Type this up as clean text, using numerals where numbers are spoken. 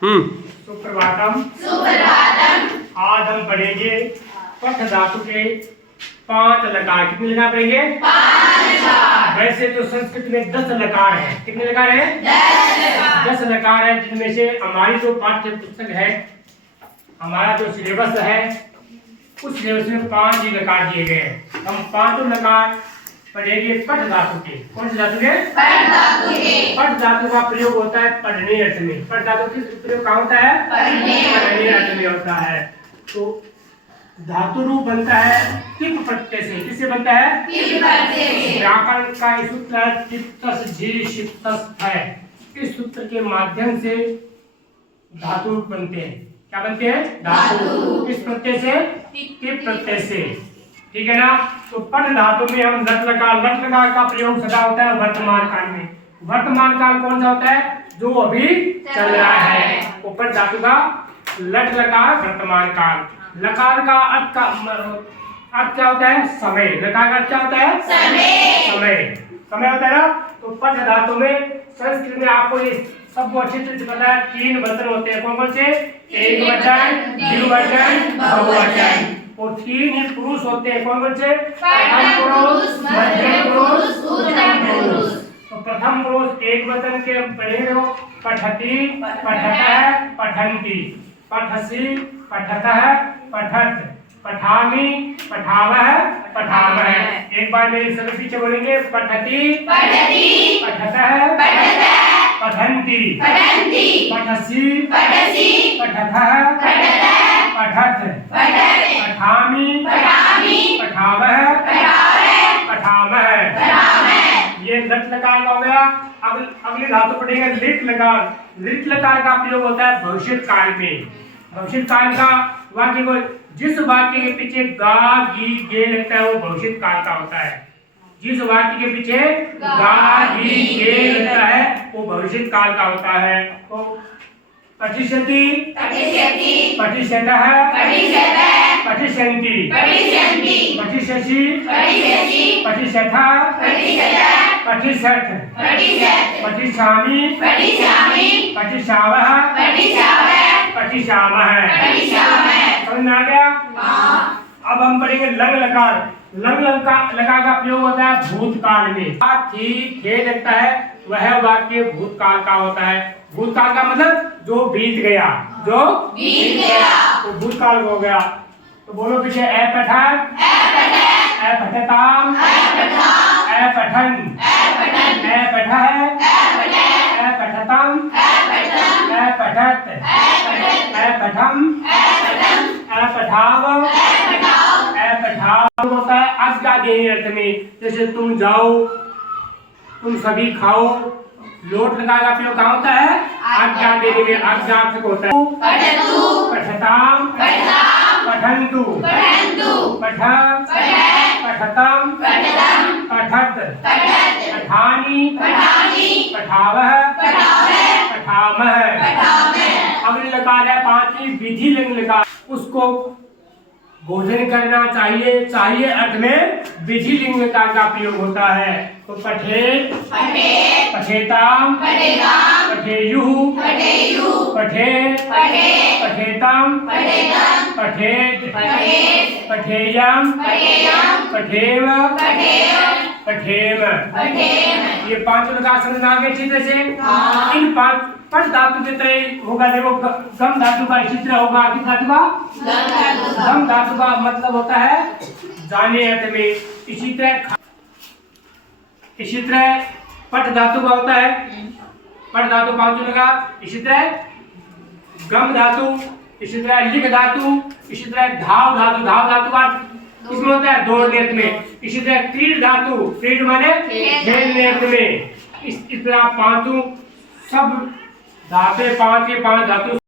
सुप्रभातम। सुप्रभातम। आज हम पढ़ेंगे पठ धातु के 5 लकार। कितने लकार पढ़ेंगे? 5। वैसे तो संस्कृत में 10 लकार है। कितने लकार है? 10 लकार है, जिनमें से हमारी जो पाठ्य पुस्तक है, हमारा जो सिलेबस है, उस सिलेबस में 5 ही लकार दिए गए हैं। हम 5 लकार पढ़ेंगे पठ धातु के। कौन से धातु के? पठ धातु के। पठ धातु का प्रयोग होता है पढ़ने अर्थ में। पठ धातु किस प्रयोग कहाँ होता है? पढ़ने अर्थ में होता है। तो धातु रूप बनता है टिप प्रत्यय से। किससे बनता है? टिप प्रत्यय से। व्याकरण का ये सूत्र है टिप्तस झी शिप्तस है। इस सूत्र के माध्यम से धातु रूप बनते हैं। क्या बनते हैं? धातु। किस प्रत्यय से? टिप प्रत्यय से। ठीक है ना? तो पठ धातु में हम लट लकार का प्रयोग सदा होता है वर्तमान काल में। वर्तमान काल कौन सा होता है? जो अभी चल रहा है। तो पठ धातु का लट लकार वर्तमान काल। लकार का अर्थ क्या होता है? समय। लकार का अर्थ क्या होता है? समय होता है ना? तो पठ धातु में संस्कृत में आपको ये सबको अच्छे से पता है 3 वचन होते हैं। कौन से? एक वचन, द्विवचन, बहुवचन। और 3 ही पुरुष होते हैं। कौन से? प्रथम पुरुष, मध्यम पुरुष, उत्तम पुरुष। तो प्रथम पुरुष एक वचन के पढ़ेंगे पठति, पठतः, पठन्ति, पठसि, पठतः, पठत, पठामि, पठावः, पठामः। एक बार मेरे सभी पीछे बोलेंगे पठति, पठतः, पठन्ति, पठसि, पठतः, पठत, पठामि, पठावः, पठामः। ये लट लकार का हो गया। अगली धातु पढ़ेंगे लिट लकार। लिट लकार का प्रयोग होता है भविष्य काल में। भविष्य काल का वाक्य को जिस वाक्य के पीछे गा गी गे लगता है वो भविष्य काल का होता है। जिस वाक्य के पीछे गा गी गे लगता है वो भविष्य काल का होता है। तो पठिष्यति, पठिष्यतः, पठिष्यन्ति, पठिष्यसि, पठिष्यथः, पठिष्यथ, पठिष्यामि, पठिष्यावः, पठिष्यामः। समझ में आ गया? अब हम पढ़ेंगे लंग लकार। लंग लकार का प्रयोग होता है भूतकाल में। थी थे लगता है वह वाक्य भूतकाल का होता है। भूतकाल का मतलब जो बीत गया। जो बीत गया तो भूतकाल हो गया। तो बोलो पीछे ए पठन, ए पठताम, ए पठन, ए पठः, ए पठतम, ए पठत, ए पठम, ए पठाव, ए पठाव होता है आज्ञादेय अर्थ में। जैसे तुम जाओ, तुम सभी खाओ। लोट लकार का प्रयोग कहाँ होता है? आज्ञा देने में। आज्ञार्थक होता है पठताम, पठन्तु, पठ, पठतम, पठत, पठामि, पठावः, पठामः। अगली लकार है 5वीं विधि लिंग लकार। उसको भोजन करना चाहिए अर्थ में विधि लिंग लकार का प्रयोग होता है। तो पठेत, पठेताम, पठेयुः, पठेत, पठेतम, पठेत, पठेयम, पठेव, पठेम। ये 5 लकार समझ में आ गए चित्र से। इन 5 पठ धातु के तरह होगा। देखो गम धातु का चित्र होगा। किस धातु का? गम धातु का मतलब होता है जाने अर्थ में। इसी तरह पठ धातु का होता है। पठ धातु 5 लकार। इसी तरह गम धातु, इसी तरह लिख धातु, इसी तरह धाव धातु का किसमें होता है? दौड़ने अर्थ में। इसी तरह क्रीड धातु, क्रीड माने खेलने अर्थ में। इस तरह 5 सब धातु 5 के 5 धातु